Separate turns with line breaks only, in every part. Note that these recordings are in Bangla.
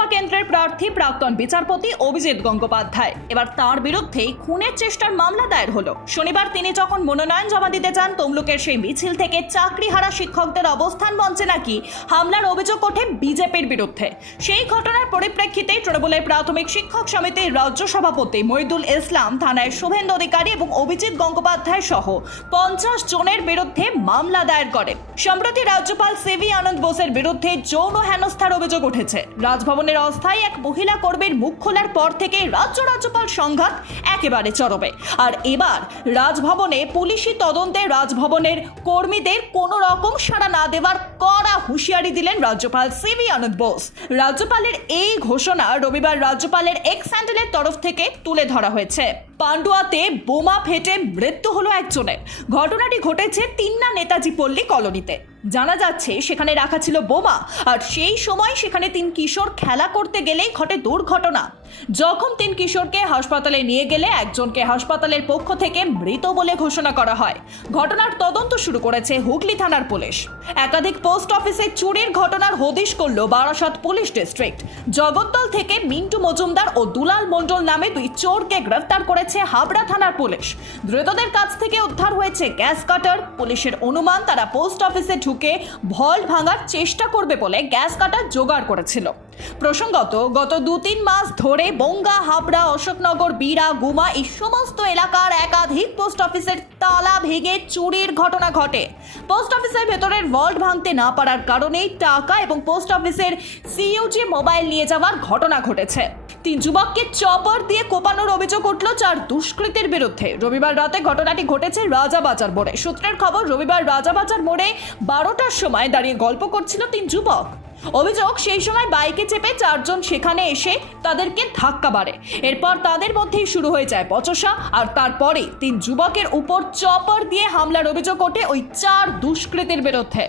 প্রার্থী প্রাক্তন বিচারপতি অভিজিৎ গঙ্গোপাধ্যায়। এবার তার বিরুদ্ধে খুনের চেষ্টার মামলা দায়ের হলো। শনিবার তিনি যখন মনোনয়ন জমা দিতে যান তমলুকের সেই মিছিল থেকে চাকরিহারা শিক্ষকদের অবস্থান মঞ্চে নাকি হামলার অভিযোগ ওঠে বিজেপির বিরুদ্ধে। সেই ঘটনার পরিপ্রেক্ষিতে তৃণমূলের প্রাথমিক শিক্ষক সমিতির রাজ্য সভাপতি মইদুল ইসলাম থানায় শুভেন্দু অধিকারী এবং অভিজিৎ গঙ্গোপাধ্যায় সহ পঞ্চাশ জনের বিরুদ্ধে মামলা দায়ের করে সম্প্রতি রাজ্যপাল সিভি আনন্দ বোসের বিরুদ্ধে যৌন হেনস্থার অভিযোগ উঠেছে। রাজভবনের অস্থায়ী এক মহিলা কর্মীর মুখ খোলার পর থেকে রাজ্য রাজ্যপাল সংঘাত একেবারে চরমে। আর এবার রাজভবনে পুলিশি তদন্তে রাজভবনের কর্মীদের কোনো রকম সাড়া না দেওয়ার কড়া হুঁশিয়ারি দিলেন রাজ্যপাল সিভি আনন্দ বোস। রাজ্যপালের এই ঘোষণা রবিবার রাজ্যপালের এক্স হ্যান্ডেলের তরফ থেকে তুলে ধরা হয়েছে। পান্ডুয়াতে বোমা ফেটে মৃত্যু হলো একজনের। ঘটনাটি ঘটেছে তিন্না নেতাজি পল্লী কলোনিতে। জানা যাচ্ছে সেখানে রাখা ছিল বোমা, আর সেই সময় সেখানে তিন কিশোর খেলা করতে গেলেই ঘটে দুর্ঘটনা। যখন তিন কিশোরকে হাসপাতালে নিয়ে গেলে একজনকে হাসপাতালের পক্ষ থেকে মৃত বলে ঘোষণা করা হয়। ঘটনার তদন্ত শুরু করেছে হুগলি থানার পুলিশ। একাধিক পোস্ট অফিসে চুরির ঘটনার হদিশ করল বারাসত পুলিশ ডিস্ট্রিক্ট। জগদ্দল থেকে মিন্টু মজুমদার ও দুলাল মণ্ডল নামে দুই চোরকে গ্রেফতার করেছে হাবড়া থানার পুলিশ। ধৃতদের কাছ থেকে উদ্ধার হয়েছে গ্যাস কাটার। পুলিশের অনুমান, তারা পোস্ট অফিসে ঢুকে ভল্ট ভাঙার চেষ্টা করবে বলে গ্যাস কাটার জোগাড় করেছিল। প্রসঙ্গত, গত দু তিন মাস ধরে বঙ্গা, হাবড়া, অশোকনগর, বীরা, গুমা এই সমস্ত এলাকার একাধিক পোস্ট অফিসের তালা ভেঙে চুরির ঘটনা ঘটে। পোস্ট অফিসের ভেতরের ভল্ট ভাঙতে না পারার কারণেই টাকা এবং পোস্ট অফিসের সিইউজি মোবাইল নিয়ে যাওয়ার ঘটনা ঘটেছে। তিন যুবককে চপর দিয়ে কোপানোর অভিযোগ উঠল চার দুষ্কৃতের বিরুদ্ধে। রবিবার রাতে ঘটনাটি ঘটেছে রাজাবাজার মোড়ে। সূত্রের খবর, রবিবার রাজাবাজার মোড়ে বারোটার সময় দাঁড়িয়ে গল্প করছিল তিন যুবক। অভিযোগ, সেই সময় বাইকে চেপে চারজন সেখানে এসে তাদেরকে ধাক্কা মারে। এরপর তাদের মধ্যেই শুরু হয়ে যায় বচসা, আর তারপরে তিন যুবকের উপর চপর দিয়ে হামলার অভিযোগ ওঠে ওই চার দুষ্কৃতীর বিরুদ্ধে।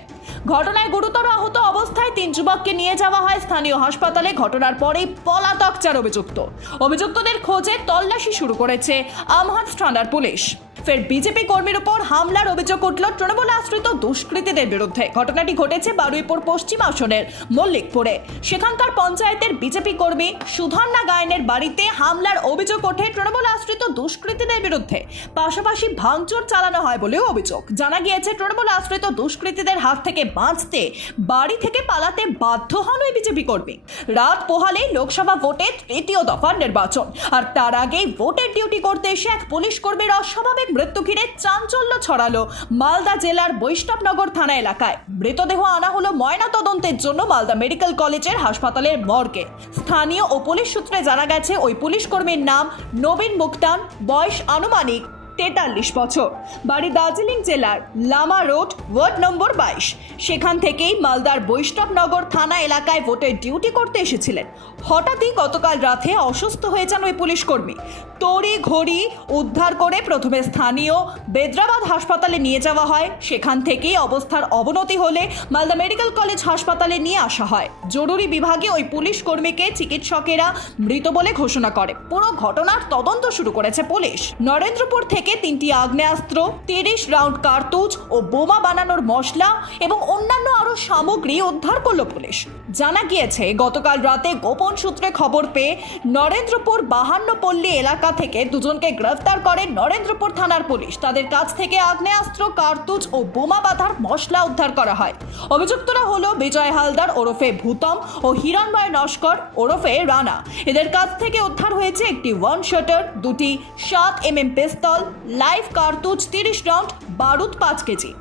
ঘটনায় গুরুতর আহত অবস্থায় তিন যুবককে নিয়ে যাওয়া হয় স্থানীয় হাসপাতালে। ঘটনার পরেই পলাতক চার অভিযুক্ত। অভিযুক্তদের খোঁজে তল্লাশি শুরু করেছে আমহাজ থানার পুলিশ। ফের বিজেপি কর্মীর উপর হামলার অভিযোগ উঠল তৃণমূল আশ্রিত দুষ্কৃতীদের বিরুদ্ধে। ঘটনাটি ঘটেছে বারুইপুর পশ্চিম আসনের মল্লিকপুরে। সেখানকার পঞ্চায়েতের বিজেপি কর্মী সুধন্যা গায়নের বাড়িতে হামলার অভিযোগ ওঠে তৃণমূল আশ্রিত দুষ্কৃতীদের বিরুদ্ধে। পাশাপাশি ভাঙচুর চালানো হয় বলেও অভিযোগ। জানা গিয়েছে, তৃণমূল আশ্রিত দুষ্কৃতীদের হাত থেকে বাঁচতে, বাড়ি থেকে পালাতে বাধ্য হন ওই বিজেপি কর্মী। রাত পোহালে লোকসভা ভোটে তৃতীয় দফার নির্বাচন। আর তার আগেই ভোটের ডিউটি করতে এসে এক পুলিশ কর্মীর অস্বাভাবিক মৃত্যু ঘিরে চাঞ্চল্য ছড়ালো মালদা জেলার বৈষ্ণবনগর থানা এলাকায়। মৃতদেহ আনা হলো ময়না তদন্তের জন্য মালদা মেডিকেল কলেজের হাসপাতালের মর্গে। স্থানীয় ও পুলিশ সূত্রে জানা গেছে, ওই পুলিশ কর্মীর নাম নবীন মুক্তান, বয়স আনুমানিক তেতাল্লিশ বছর। বাড়ি দার্জিলিং জেলার লামা রোড, ওয়ার্ড নম্বর বাইশ। সেখান থেকেই মালদার বৈষ্ণবনগর থানা এলাকায় ভোটের ডিউটি করতে এসেছিলেন। হঠাৎই গতকাল রাতে অসুস্থ হয়ে যান ওই পুলিশ কর্মী। তড়ি, ঘড়ি উদ্ধার করে প্রথমে স্থানীয় বেদ্রাবাদ হাসপাতালে নিয়ে যাওয়া হয়। সেখান থেকেই অবস্থার অবনতি হলে মালদা মেডিকেল কলেজ হাসপাতালে নিয়ে আসা হয়। জরুরি বিভাগে ওই পুলিশ কর্মীকে চিকিৎসকেরা মৃত বলে ঘোষণা করে। পুরো ঘটনার তদন্ত শুরু করেছে পুলিশ। নরেন্দ্রপুর থেকে তিনটি আগ্নেয়াস্ত্র, তিরিশ রাউন্ড কার্তুজ ও বোমা বানানোর মশলা এবং অন্যান্য আরও সামগ্রী উদ্ধার করল পুলিশ। জানা গিয়েছে, গতকাল রাতে গোপন সূত্রে খবর পেয়ে নরেন্দ্রপুর বাহান্নপল্লী এলাকা থেকে দুজনকে গ্রেফতার করে নরেন্দ্রপুর থানার পুলিশ। তাদের কাছ থেকে আগ্নেয়াস্ত্র, কার্তুজ ও বোমা বাঁধার মশলা উদ্ধার করা হয়। অভিযুক্তরা হলো বিজয় হালদার ওরফে ভূতম ও হিরণময় নস্কর ওরফে রানা। এদের কাছ থেকে উদ্ধার হয়েছে একটি ওয়ান শাটার দুটি সাত এম এম পিস্তল লাইভ কার্তুজ তিরিশ রাউন্ড বারুদ পাঁচ কেজি।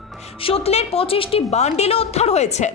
শুক্লের পঁচিশটি বান্ডিলও উদ্ধার হয়েছে।